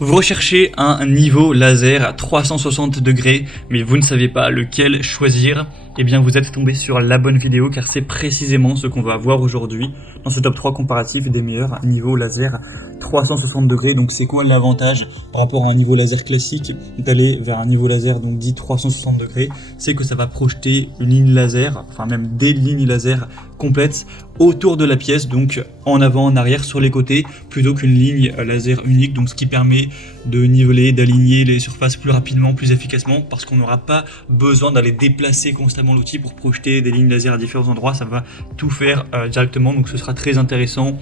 Vous recherchez un niveau laser à 360 degrés, mais vous ne savez pas lequel choisir. Eh bien, vous êtes tombé sur la bonne vidéo, car c'est précisément ce qu'on va voir aujourd'hui dans ce top 3 comparatif des meilleurs niveaux laser 360 degrés. Donc, c'est quoi l'avantage par rapport à un niveau laser classique d'aller vers un niveau laser donc dit 360 degrés? C'est que ça va projeter une ligne laser, enfin même des lignes laser complètes autour de la pièce, donc en avant, en arrière, sur les côtés, plutôt qu'une ligne laser unique, donc ce qui permet de niveler, d'aligner les surfaces plus rapidement, plus efficacement, parce qu'on n'aura pas besoin d'aller déplacer constamment l'outil pour projeter des lignes laser à différents endroits. Ça va tout faire directement, donc ce sera très intéressant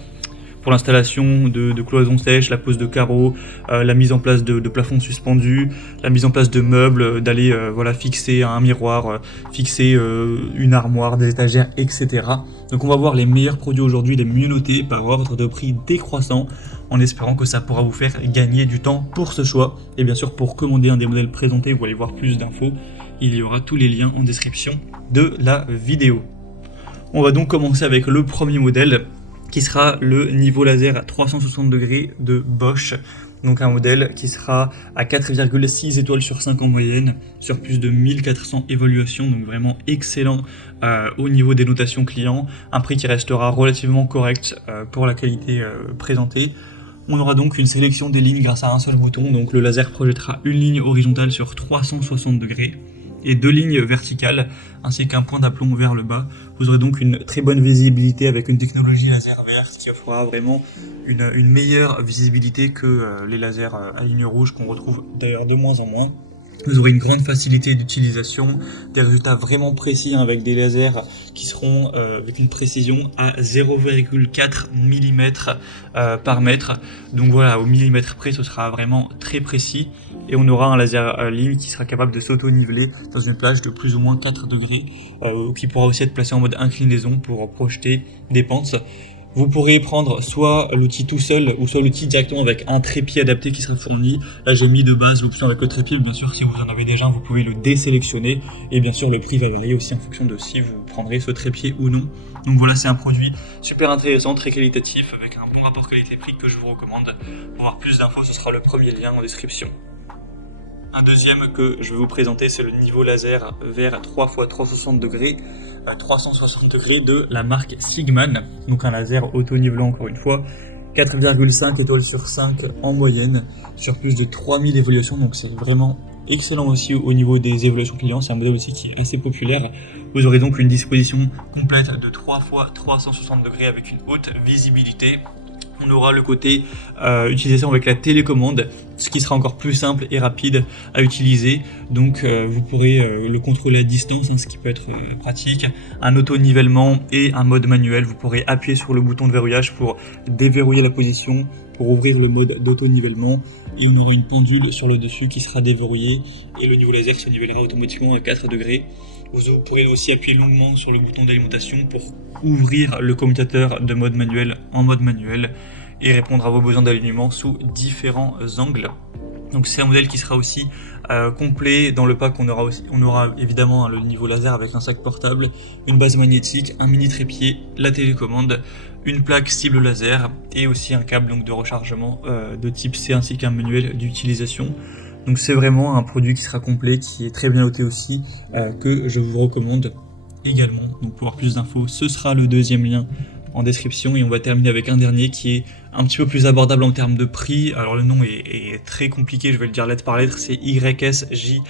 pour l'installation de cloisons sèches, la pose de carreaux, la mise en place de plafonds suspendus, la mise en place de meubles, d'aller voilà, fixer un miroir, fixer une armoire, des étagères, etc. Donc on va voir les meilleurs produits aujourd'hui, les mieux notés par ordre de prix décroissant, en espérant que ça pourra vous faire gagner du temps pour ce choix. Et bien sûr, pour commander un des modèles présentés, vous allez voir plus d'infos, il y aura tous les liens en description de la vidéo. On va donc commencer avec le premier modèle, qui sera le niveau laser à 360 degrés de Bosch. Donc un modèle qui sera à 4,6 étoiles sur 5 en moyenne, sur plus de 1400 évaluations, donc vraiment excellent au niveau des notations clients. Un prix qui restera relativement correct pour la qualité présentée. On aura donc une sélection des lignes grâce à un seul bouton, donc le laser projettera une ligne horizontale sur 360 degrés et deux lignes verticales, ainsi qu'un point d'aplomb vers le bas. Vous aurez donc une très bonne visibilité avec une technologie laser verte qui offrira vraiment une meilleure visibilité que les lasers à ligne rouge qu'on retrouve d'ailleurs de moins en moins. Vous aurez une grande facilité d'utilisation, des résultats vraiment précis avec des lasers qui seront avec une précision à 0,4 mm par mètre. Donc voilà, au millimètre près, ce sera vraiment très précis. Et on aura un laser ligne qui sera capable de s'auto-niveler dans une plage de plus ou moins 4 degrés, qui pourra aussi être placé en mode inclinaison pour projeter des pentes. Vous pourrez prendre soit l'outil tout seul ou soit l'outil directement avec un trépied adapté qui sera fourni. Là j'ai mis de base l'option avec le trépied, bien sûr si vous en avez déjà un vous pouvez le désélectionner et bien sûr le prix va varier aussi en fonction de si vous prendrez ce trépied ou non. Donc voilà, c'est un produit super intéressant, très qualitatif avec un bon rapport qualité-prix que je vous recommande. Pour voir plus d'infos, ce sera le premier lien en description. Un deuxième que je vais vous présenter, c'est le niveau laser vers 3x360 degrés, 360 degrés de la marque Sigman, donc un laser auto-nivelant encore une fois, 4,5 étoiles sur 5 en moyenne, sur plus de 3000 évaluations, donc c'est vraiment excellent aussi au niveau des évaluations clients. C'est un modèle aussi qui est assez populaire. Vous aurez donc une disposition complète de 3x360 degrés avec une haute visibilité. On aura le côté utilisation avec la télécommande, ce qui sera encore plus simple et rapide à utiliser. Donc vous pourrez le contrôler à distance, ce qui peut être pratique. Un auto-nivellement et un mode manuel. Vous pourrez appuyer sur le bouton de verrouillage pour déverrouiller la position, pour ouvrir le mode d'auto-nivellement. Et on aura une pendule sur le dessus qui sera déverrouillée et le niveau laser se nivellera automatiquement à 4 degrés. Vous pourrez aussi appuyer longuement sur le bouton d'alimentation pour ouvrir le commutateur de mode manuel en mode manuel et répondre à vos besoins d'alignement sous différents angles. Donc c'est un modèle qui sera aussi complet. Dans le pack on aura évidemment le niveau laser avec un sac portable, une base magnétique, un mini trépied, la télécommande, une plaque cible laser et aussi un câble donc, de rechargement de type C ainsi qu'un manuel d'utilisation. Donc c'est vraiment un produit qui sera complet, qui est très bien noté aussi, que je vous recommande également. Donc pour avoir plus d'infos, ce sera le deuxième lien en description. Et on va terminer avec un dernier qui est un petit peu plus abordable en termes de prix. Alors le nom est très compliqué, je vais le dire lettre par lettre, c'est YSJOMJHYS.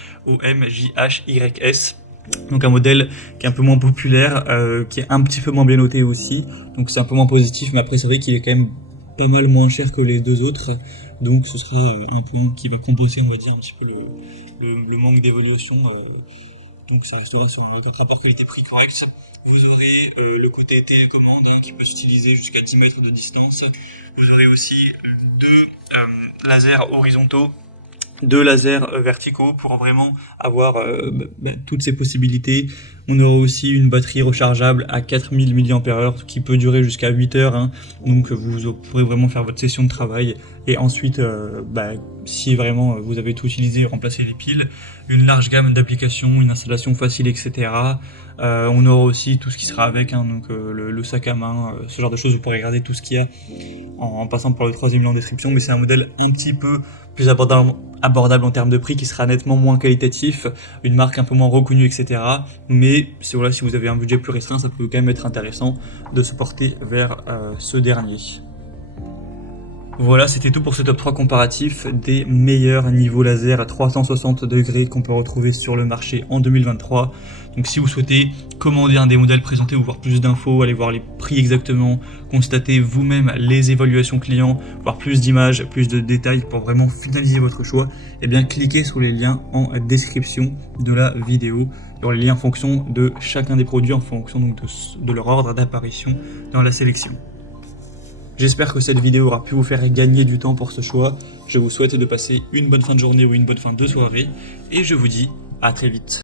Donc un modèle qui est un peu moins populaire, qui est un petit peu moins bien noté aussi. Donc c'est un peu moins positif, mais après c'est vrai qu'il est quand même pas mal moins cher que les deux autres. Donc ce sera un point qui va compenser, on va dire, un petit peu le manque d'évaluation. Donc ça restera sur un rapport qualité-prix correct. Vous aurez le côté télécommande qui peut s'utiliser jusqu'à 10 mètres de distance. Vous aurez aussi deux lasers horizontaux, deux lasers verticaux pour vraiment avoir toutes ces possibilités. On aura aussi une batterie rechargeable à 4000 mAh qui peut durer jusqu'à 8 heures. Donc vous pourrez vraiment faire votre session de travail et ensuite, si vraiment vous avez tout utilisé, remplacer les piles. Une large gamme d'applications, une installation facile, etc. On aura aussi tout ce qui sera avec, donc le sac à main, ce genre de choses. Vous pourrez regarder tout ce qu'il y a en passant par le troisième lien en description, mais c'est un modèle un petit peu plus abordable en termes de prix, qui sera nettement moins qualitatif, une marque un peu moins reconnue, etc. Mais voilà, si vous avez un budget plus restreint, ça peut quand même être intéressant de se porter vers ce dernier. Voilà, c'était tout pour ce top 3 comparatif des meilleurs niveaux laser à 360 degrés qu'on peut retrouver sur le marché en 2023. Donc si vous souhaitez commander un des modèles présentés ou voir plus d'infos, aller voir les prix exactement, constater vous-même les évaluations clients, voir plus d'images, plus de détails pour vraiment finaliser votre choix, eh bien cliquez sur les liens en description de la vidéo. Il y aura les liens en fonction de chacun des produits, en fonction donc de leur ordre d'apparition dans la sélection. J'espère que cette vidéo aura pu vous faire gagner du temps pour ce choix. Je vous souhaite de passer une bonne fin de journée ou une bonne fin de soirée et je vous dis à très vite.